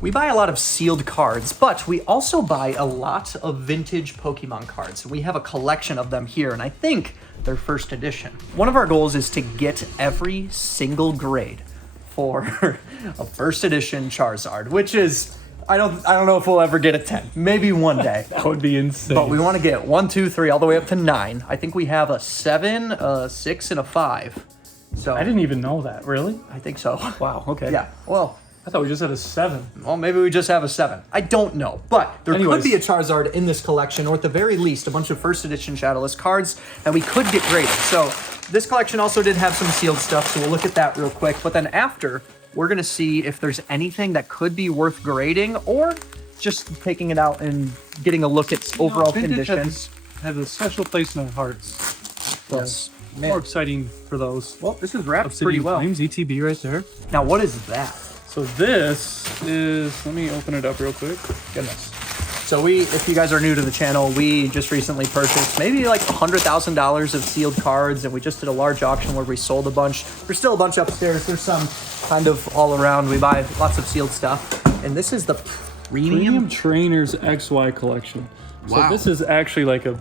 We buy a lot of sealed cards, but we also buy a lot of vintage Pokemon cards. We have a collection of them here, and I think they're first edition. One of our goals is to get every single grade for a first edition Charizard, which is, I don't know if we'll ever get a 10. Maybe one day. That would be insane. But we want to get 1, 2, 3, all the way up to 9. I think we have a 7, a 6, and a 5. So I didn't even know that. Really? I think so. Wow. Okay. Yeah. Well, I thought we just had a 7. well, maybe we just have a 7. I don't know. But there could be a Charizard in this collection, or at the very least, a bunch of first edition shadowless cards that we could get graded. So this collection also did have some sealed stuff, so we'll look at that real quick. But then after, we're going to see if there's anything that could be worth grading, or just taking it out and getting a look at overall condition. Has a special place in our hearts. Yes. More exciting for those. Well, this is wrapped Obsidian pretty well. Flames, ETB right there. Now, what is that? So this is, let me open it up real quick. Goodness. So if you guys are new to the channel, we just recently purchased maybe like $100,000 of sealed cards, and we just did a large auction where we sold a bunch. There's still a bunch upstairs. There's some kind of all around. We buy lots of sealed stuff. And this is the Premium Trainers XY collection. Wow. So this is actually like a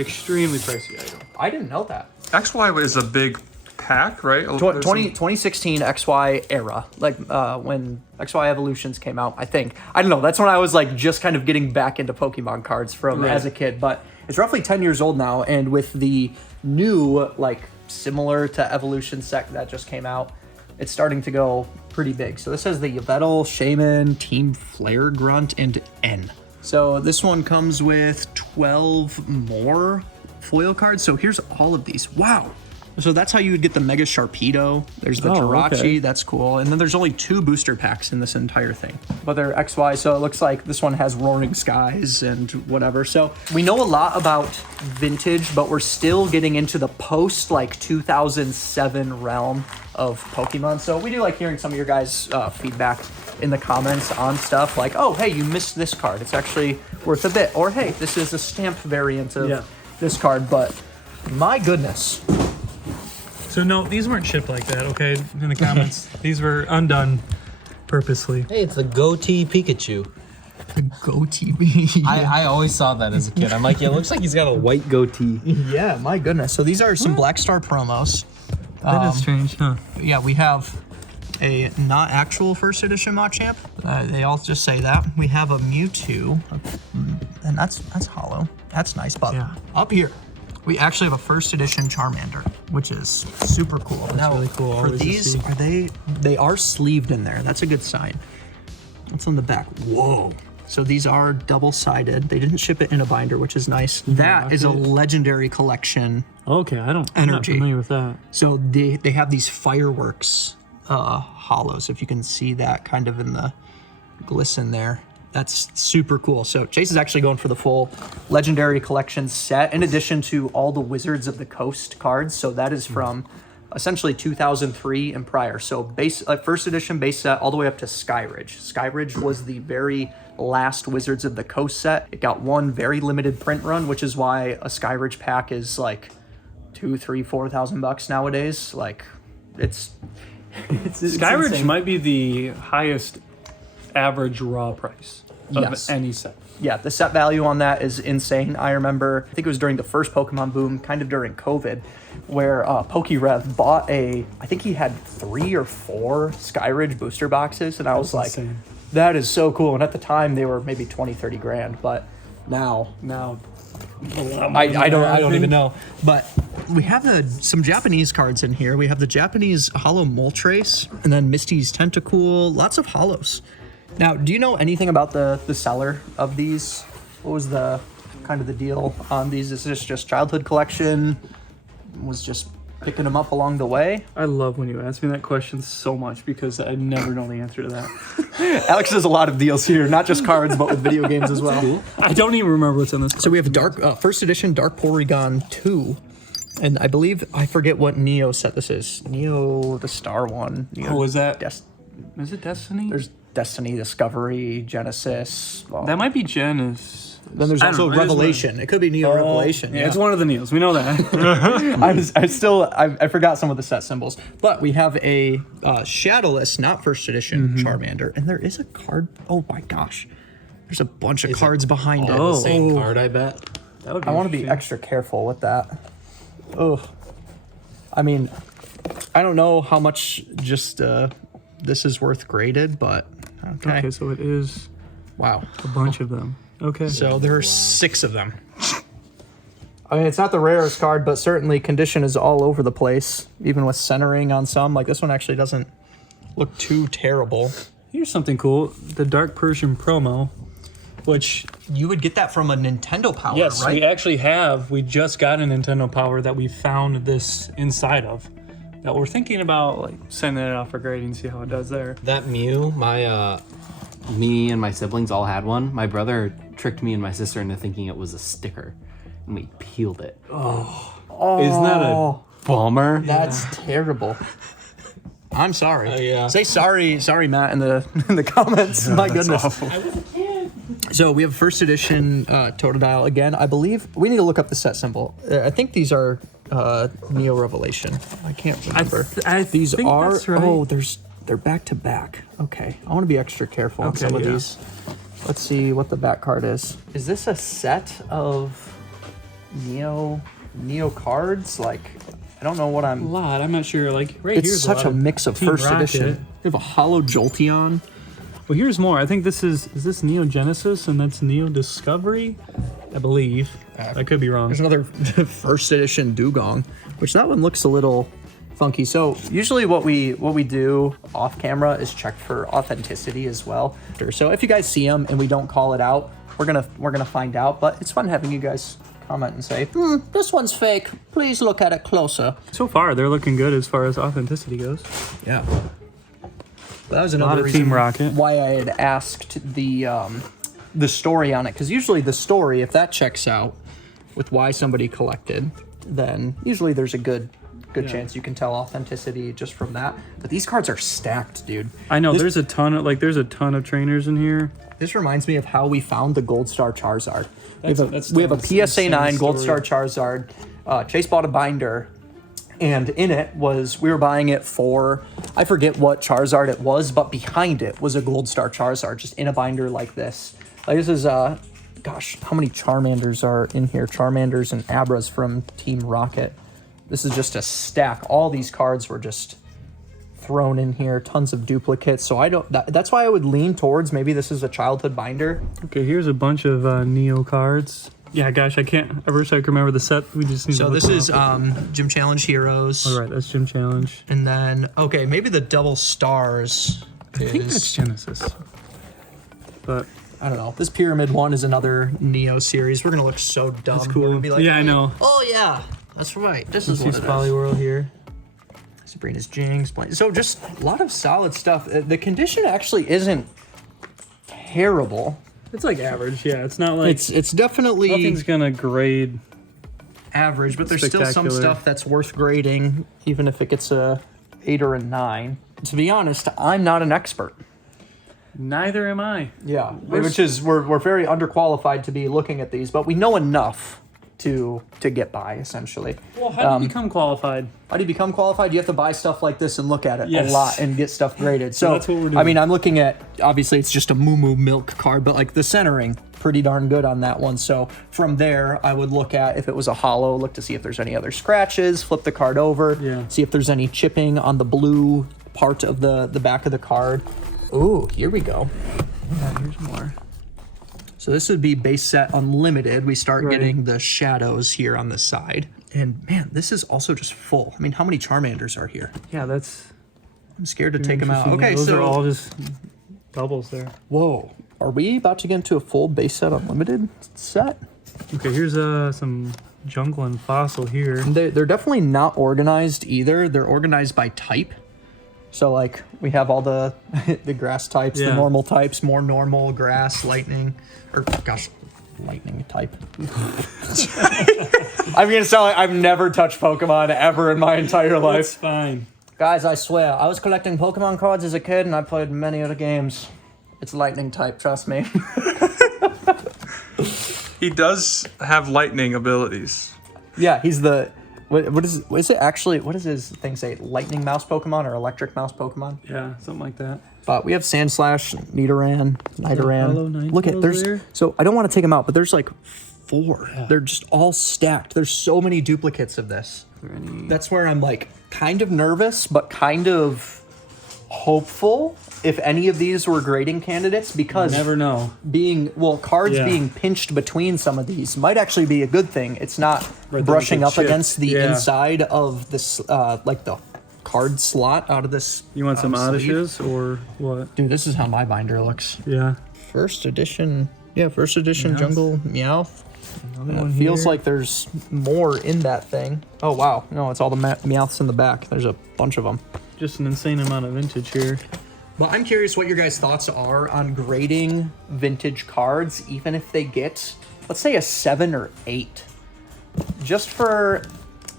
extremely pricey item. I didn't know that. XY is a big pack, right? 2016 XY era, like when XY Evolutions came out, I think. I don't know, that's when I was like just kind of getting back into Pokemon cards from as a kid, but it's roughly 10 years old now, and with the new, like, similar to Evolution set that just came out, it's starting to go pretty big. So this has the Yveltal, Shaman, Team Flare Grunt, and N. So this one comes with 12 more foil cards. So here's all of these. Wow. So that's how you would get the Mega Sharpedo. There's the Jirachi, okay. That's cool. And then there's only 2 booster packs in this entire thing. But they're XY, so it looks like this one has Roaring Skies and whatever. So we know a lot about vintage, but we're still getting into the post, like, 2007 realm of Pokemon. So we do like hearing some of your guys' feedback in the comments on stuff like, oh, hey, you missed this card. It's actually worth a bit. Or, hey, this is a stamp variant of this card. But my goodness. So no, these weren't shipped like that, okay? In the comments. These were undone purposely. Hey, it's a goatee Pikachu. The goatee. I always saw that as a kid. I'm like, yeah, it looks like he's got a white goatee. Yeah, my goodness. So these are some Black Star promos. That is strange, huh? Yeah, we have a not actual first edition Machamp. They all just say that. We have a Mewtwo, and that's hollow. That's nice, but up here, we actually have a first edition Charmander, which is super cool. That's really cool. For these, they are sleeved in there. That's a good sign. What's on the back? Whoa. So these are double-sided. They didn't ship it in a binder, which is nice. That is a legendary collection. Okay, I'm not familiar with that. So they have these fireworks hollows, if you can see that kind of in the glisten there. That's super cool. So Chase is actually going for the full Legendary Collection set, in addition to all the Wizards of the Coast cards. So that is from essentially 2003 and prior. So first edition base set all the way up to Skyridge. Skyridge was the very last Wizards of the Coast set. It got one very limited print run, which is why a Skyridge pack is like $2,000, $3,000, $4,000 nowadays. Like, it's Skyridge insane. might be the highest average raw price of any set. Yeah, the set value on that is insane. I remember, I think it was during the first Pokemon boom, kind of during COVID, where PokeRev bought I think he had 3 or 4 Skyridge booster boxes, and I was like, insane. That is so cool. And at the time, they were maybe 20, 30 grand, but now I don't even know. But we have some Japanese cards in here. We have the Japanese Hollow Moltres, and then Misty's Tentacool, lots of hollows. Now, do you know anything about the seller of these? What was the kind of the deal on these? Is this just childhood collection? Was just picking them up along the way? I love when you ask me that question so much because I never know the answer to that. Alex does a lot of deals here, not just cards, but with video games as well. Cool. I don't even remember what's on this. So we have first edition Dark Porygon 2. And I believe, I forget what Neo set this is. Neo, the Star one. Neo is that? Is it Destiny? Destiny, Discovery, Genesis. That might be Genesis. Then there's I don't also know, it is Revelation. It could be Neo Revelation. Yeah, it's one of the Neos. We know that. I forgot some of the set symbols. But we have a shadowless, not first edition Charmander. And there is a card. Oh my gosh. There's a bunch of cards behind it. The same card, I bet. That would be I want to be interesting. extra careful with that. Oh. I mean, I don't know how much just this is worth graded, but okay. Okay, so it is Wow. a bunch of them. Okay. So there are 6 of them. I mean, it's not the rarest card, but certainly condition is all over the place, even with centering on some. Like this one actually doesn't look too terrible. Here's something cool. The Dark Persian promo, which... You would get that from a Nintendo Power, Yes, right? we actually have. We just got a Nintendo Power that we found this inside of. That we're thinking about like sending it off for grading, see how it does there. That Mew, me and my siblings all had one. My brother tricked me and my sister into thinking it was a sticker, and we peeled it. Isn't that a bummer? That's terrible. I'm sorry. Yeah. Say sorry, Matt, in the comments. My goodness. So we have first edition Totodile again. I believe we need to look up the set symbol. I think these are Neo Revelation. I can't remember. These think are. that's right. Oh, they're back to back. Okay, I want to be extra careful on some of yeah. these. Let's see what the back card is. Is this a set of Neo cards? Like, I don't know what A I'm. lot. I'm not sure. Like right It's here's such a lot mix of Team first Rocket. edition. We have a Hollow Jolteon. Well, here's more. I think this is this Neo Genesis and that's Neo Discovery, I believe. I could be wrong. There's another first edition Dugong, which that one looks a little funky. So usually what we do off camera is check for authenticity as well. So if you guys see them and we don't call it out, we're gonna find out. But it's fun having you guys comment and say, this one's fake. Please look at it closer. So far, they're looking good as far as authenticity goes. Yeah. That was A lot another of reason Team Rocket. why I had asked the story on it, because usually the story, if that checks out with why somebody collected, then usually there's a good chance you can tell authenticity just from that. But these cards are stacked, dude. I know there's a ton of trainers in here. This reminds me of how we found the Gold Star Charizard. That's we have a an PSA 9 insane Gold Star story. Charizard. Chase bought a binder, and in it we were buying it for, I forget what Charizard it was, but behind it was a Gold Star Charizard, just in a binder like this. Like this is, gosh, how many Charmanders are in here? Charmanders and Abras from Team Rocket. This is just a stack. All these cards were just thrown in here, tons of duplicates. So that's why I would lean towards maybe this is a childhood binder. Okay, here's a bunch of Neo cards. Yeah, gosh, I wish I could remember the set. We just need So to look this them is up. Gym Challenge Heroes. All right, that's Gym Challenge. And then, okay, maybe the double stars I think that's Genesis. But I don't know. This Pyramid one is another Neo series. We're going to look so dumb. that's cool. We're gonna be like, Yeah, I know. oh, yeah, that's right. This is Let's what see it is. World here. Sabrina's Jinx. So just a lot of solid stuff. The condition actually isn't terrible. It's like average, yeah. It's not like It's definitely nothing's gonna grade. average, but there's still some spectacular. stuff that's worth grading, even if it gets a 8 or a 9. To be honest, I'm not an expert. Neither am I. Yeah, which is we're very underqualified to be looking at these, but we know enough to get by essentially. Well, how do you become qualified? How do you become qualified? You have to buy stuff like this and look at it Yes. a lot and get stuff graded. So that's what we're doing. I mean, I'm looking at, obviously it's just a Moo Moo Milk card, but like the centering, pretty darn good on that one. So from there, I would look at, if it was a hollow, look to see if there's any other scratches, flip the card over, Yeah. see if there's any chipping on the blue part of the back of the card. Ooh, here we go. Yeah, here's more. So this would be base set unlimited. We start Right. getting the shadows here on the side. And man, this is also just full. I mean, how many Charmanders are here? Yeah, that's I'm scared to take them out. interesting. Okay, Those so are all just doubles there. whoa, are we about to get into a full base set unlimited set? Okay, here's some jungle and fossil here. They're definitely not organized either. They're organized by type. So like we have all the the grass types, the Yeah. normal types, more normal, grass, lightning, or gosh, lightning type. I'm gonna sound like I've never touched Pokemon ever in my entire life. That's fine. Guys, I swear, I was collecting Pokemon cards as a kid and I played many other games. It's lightning type, trust me. He does have lightning abilities. Yeah, he's the what is it actually? What does his thing say? Lightning mouse Pokemon or electric mouse Pokemon? Yeah, something like that. But we have Sandslash, Nidoran, Hollow Nidoran. Ninetales Look at there's there? so I don't want to take them out, but there's like 4. Yeah. They're just all stacked. There's so many duplicates of this. That's where I'm like kind of nervous, but kind of hopeful if any of these were grading candidates, because You never know. Cards Yeah. being pinched between some of these might actually be a good thing. It's not Right, brushing they up get against the chipped. Yeah. inside of this like the card slot out of this. You want some sleeve. Odysseus or what? Dude, this is how my binder looks. Yeah. First edition Jungle Meowth. Another It feels like there's more in that thing. Oh wow, no, it's all the Meowths in the back. There's a bunch of them. just an insane amount of vintage here. Well, I'm curious what your guys' thoughts are on grading vintage cards, even if they get, let's say, a 7 or 8. Just for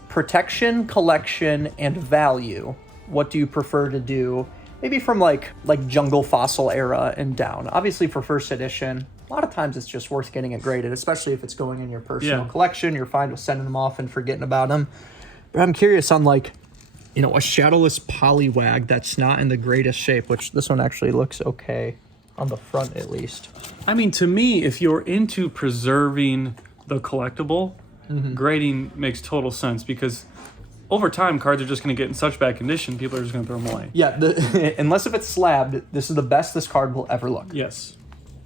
protection, collection, and value, what do you prefer to do? Maybe from like Jungle Fossil era and down. Obviously for first edition, a lot of times it's just worth getting it graded, especially if it's going in your personal collection. You're fine with sending them off and forgetting about them. But I'm curious on like, you know, a shadowless Poliwag that's not in the greatest shape, which this one actually looks okay on the front at least. I mean, to me, if you're into preserving the collectible, grading makes total sense, because over time, cards are just going to get in such bad condition, people are just going to throw them away. Yeah, unless if it's slabbed, this is the best this card will ever look. Yes.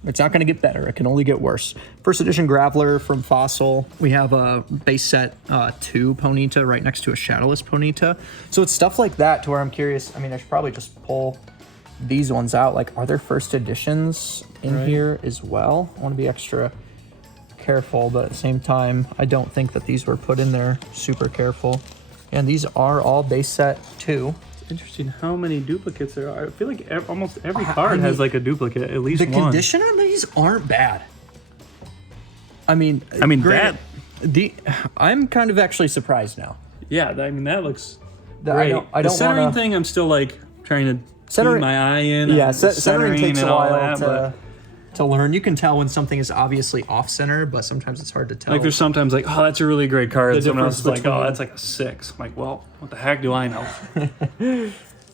It's not going to get better. It can only get worse. First edition Graveler from Fossil. We have a base set 2 Ponyta right next to a shadowless Ponyta. So it's stuff like that to where I'm curious. I mean, I should probably just pull these ones out. Like, are there first editions in here as well? I want to be extra careful, but at the same time, I don't think that these were put in there super careful. And these are all base set 2. Interesting how many duplicates there are. I feel like almost every card has like a duplicate, at least The one. condition on these aren't bad. I mean, that. I'm kind of actually surprised now. Yeah, I mean, that looks I great. don't The centering wanna, thing, I'm still like trying to Centering- key my eye in. Yeah, on the centering takes a and all while that, to learn. You can tell when something is obviously off center, but sometimes it's hard to tell. like there's sometimes like, oh, that's a really great card. And someone else is difference like, oh, between- that's like a 6. I'm like, well, what the heck do I know?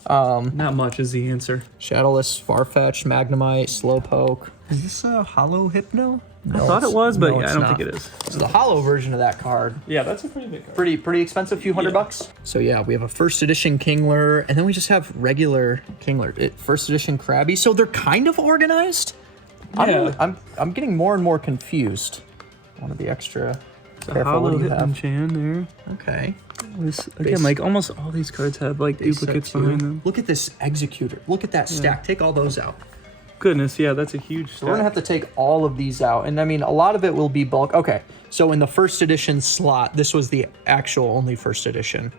Not much is the answer. Shadowless, Farfetch, Magnemite, Slowpoke. Is this a Hollow Hypno? No, I thought it was, but no, yeah, it's I don't not. think it is. So the hollow version of that card. Yeah, that's a pretty big card. Pretty expensive, few $100. So yeah, we have a first edition Kingler, and then we just have regular Kingler. First edition Krabby. So they're kind of organized. Yeah. I'm getting more and more confused. I want to be extra careful. What Hollow do you have? Hitmonchan there. Okay. Again, like almost all these cards have like duplicates behind them. Look at this Executor. Look at that stack. Take all those out. Goodness, yeah, that's a huge stack. We're gonna have to take all of these out, and I mean a lot of it will be bulk. Okay, so in the first edition slot, this was the actual only first edition.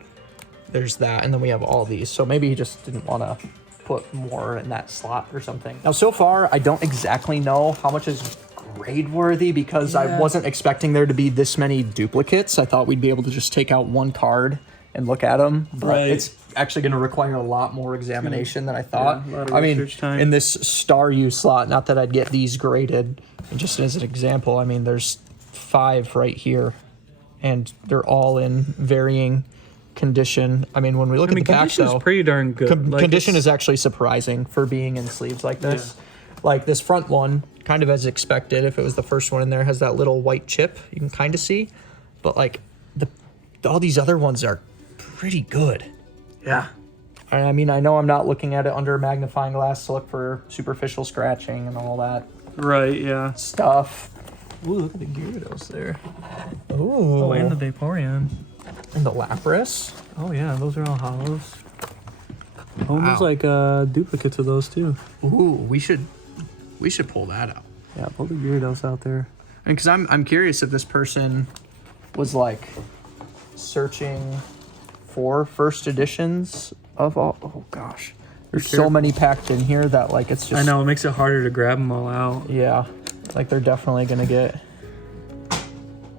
There's that, and then we have all these. So maybe he just didn't want to put more in that slot or something. Now, so far, I don't exactly know how much is grade worthy because I wasn't expecting there to be this many duplicates. I thought we'd be able to just take out one card and look at them, but it's actually going to require a lot more examination than I thought. Yeah, a lot of I mean, research time. in this Star U slot, not that I'd get these graded, and just as an example, I mean, there's 5 right here, and they're all in varying condition. I mean, when we look at the back, condition's though, pretty darn good. Like, condition it's- is actually surprising for being in sleeves like this. Like this front one, kind of as expected. If it was the first one in there, has that little white chip you can kind of see, but like all these other ones are pretty good. Yeah. I mean, I know I'm not looking at it under a magnifying glass to look for superficial scratching and all that Right, yeah. stuff. Ooh, look at the Gyarados there. Ooh, Oh, and the Vaporeon. and the Lapras. Oh, yeah, those are all hollows. Oh, Wow. there's like duplicates of those too. Ooh, we should pull that out. Yeah, pull the Gyarados out there. And because I'm curious if this person was like searching for first editions of all. Oh gosh, there's so many packed in here that like it's just. I know, it makes it harder to grab them all out. Yeah, like they're definitely gonna get.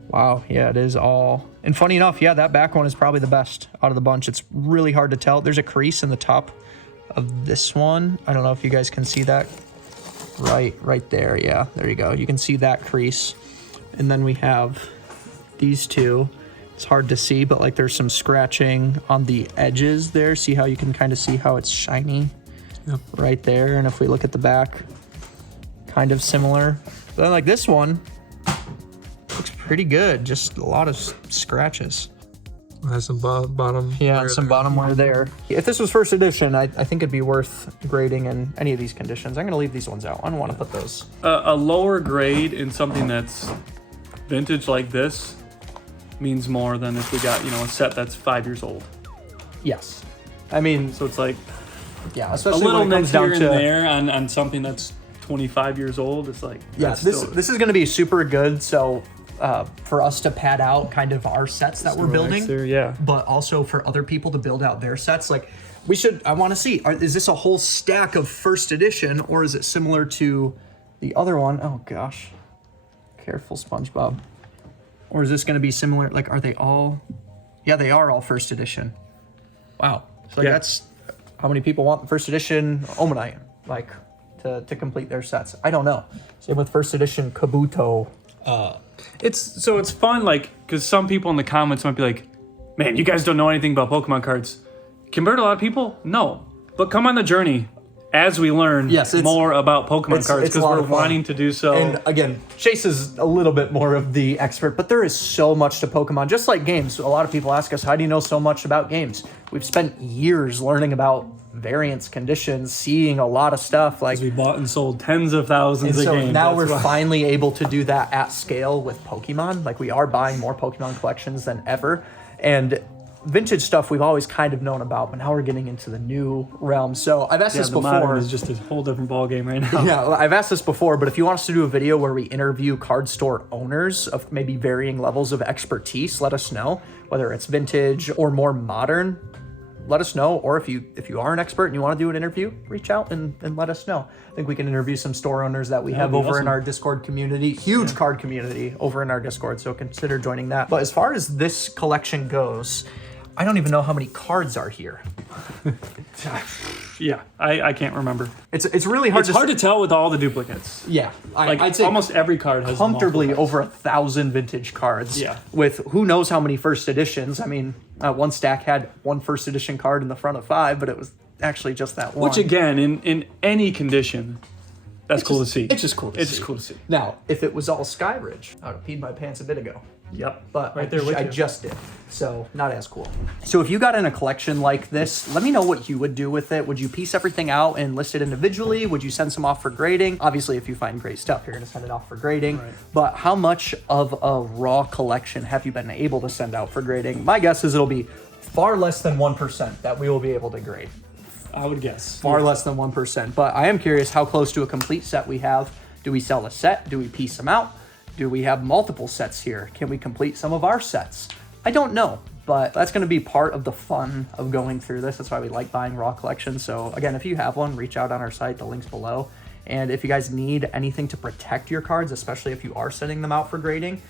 Wow, yeah, it is all. And funny enough, yeah, that back one is probably the best out of the bunch. It's really hard to tell. There's a crease in the top of this one. I don't know if you guys can see that right there. Yeah, there you go. You can see that crease. And then we have these two. It's hard to see, but like there's some scratching on the edges there. See how you can kind of see how it's shiny right there. And if we look at the back, kind of similar. But then like this one looks pretty good. Just a lot of scratches. Has some bottom. Yeah, wear and some there. bottom wear there. If this was first edition, I think it'd be worth grading in any of these conditions. I'm gonna leave these ones out. I don't want to put those. A lower grade in something that's vintage like this means more than if we got, you know, a set that's 5 years old. Yes. I mean, So it's like yeah, a especially little when it comes nip here down and to there on something that's 25 years old. It's like, yeah, that's this still- is going to be super good. So for us to pad out kind of our sets that we're building, There, yeah. but also for other people to build out their sets, like we should. I want to see. Is this a whole stack of first edition, or is it similar to the other one? Oh gosh, careful, SpongeBob. Or is this going to be similar? Like, are they all? Yeah, they are all first edition. Wow. So Yeah. that's how many people want the first edition Omanite, like to complete their sets. I don't know. Same with first edition Kabuto. It's fun, like, because some people in the comments might be like, man, you guys don't know anything about Pokemon cards. Convert a lot of people? No. But come on the journey as we learn Yes, it's- more about Pokemon cards, it's a because lot we're of fun. wanting to do so. And again, Chase is a little bit more of the expert, but there is so much to Pokemon. Just like games, a lot of people ask us, how do you know so much about games? We've spent years learning about variants, conditions, seeing a lot of stuff. Like, we bought and sold tens of thousands and of so games. now That's we're why. finally able to do that at scale with Pokemon. Like, we are buying more Pokemon collections than ever. And vintage stuff we've always kind of known about, but now we're getting into the new realm. So I've asked Yeah, this the modern before. is just a whole different ballgame right now. Yeah, well, I've asked this before, but if you want us to do a video where we interview card store owners of maybe varying levels of expertise, let us know. Whether it's vintage or more modern, let us know. Or if you are an expert and you want to do an interview, reach out and let us know. I think we can interview some store owners that we have be over in awesome. our Discord community. Huge card community over in our Discord, so consider joining that. But as far as this collection goes, I don't even know how many cards are here. Yeah, I can't remember. It's really hard It's hard to tell with all the duplicates. Yeah, Like, I'd say almost every card has comfortably multiple. over 1,000 vintage cards. Yeah. With who knows how many first editions. I mean, one stack had one first edition card in the front of 5, but it was actually just that one. Which again, in any condition, that's cool to see. It's just cool to It's see. just cool to see. Now, if it was all Skyridge, I would have peed my pants a bit ago. Yep. But Right there with I you. just did, so not as cool. So if you got in a collection like this, let me know what you would do with it. Would you piece everything out and list it individually? Would you send some off for grading? Obviously, if you find great stuff, you're going to send it off for grading. Right. But how much of a raw collection have you been able to send out for grading? My guess is it'll be far less than 1% that we will be able to grade. I would guess. Far less than 1%. But I am curious how close to a complete set we have. Do we sell a set? Do we piece them out? Do we have multiple sets here? Can we complete some of our sets? I don't know, but that's going to be part of the fun of going through this. That's why we like buying raw collections. So again, if you have one, reach out on our site. The link's below. And if you guys need anything to protect your cards, especially if you are sending them out for grading,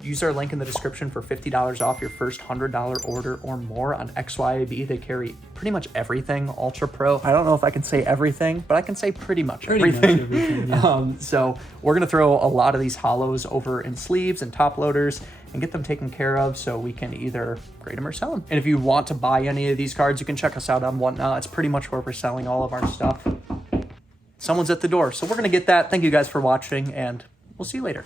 use our link in the description for $50 off your first $100 order or more on XYAB. They carry pretty much everything Ultra Pro. I don't know if I can say everything, but I can say pretty much everything. So we're gonna throw a lot of these hollows over in sleeves and top loaders and get them taken care of so we can either grade them or sell them. And if you want to buy any of these cards, you can check us out on Whatnot. It's pretty much where we're selling all of our stuff. Someone's at the door, so we're gonna get that. Thank you guys for watching, and we'll see you later.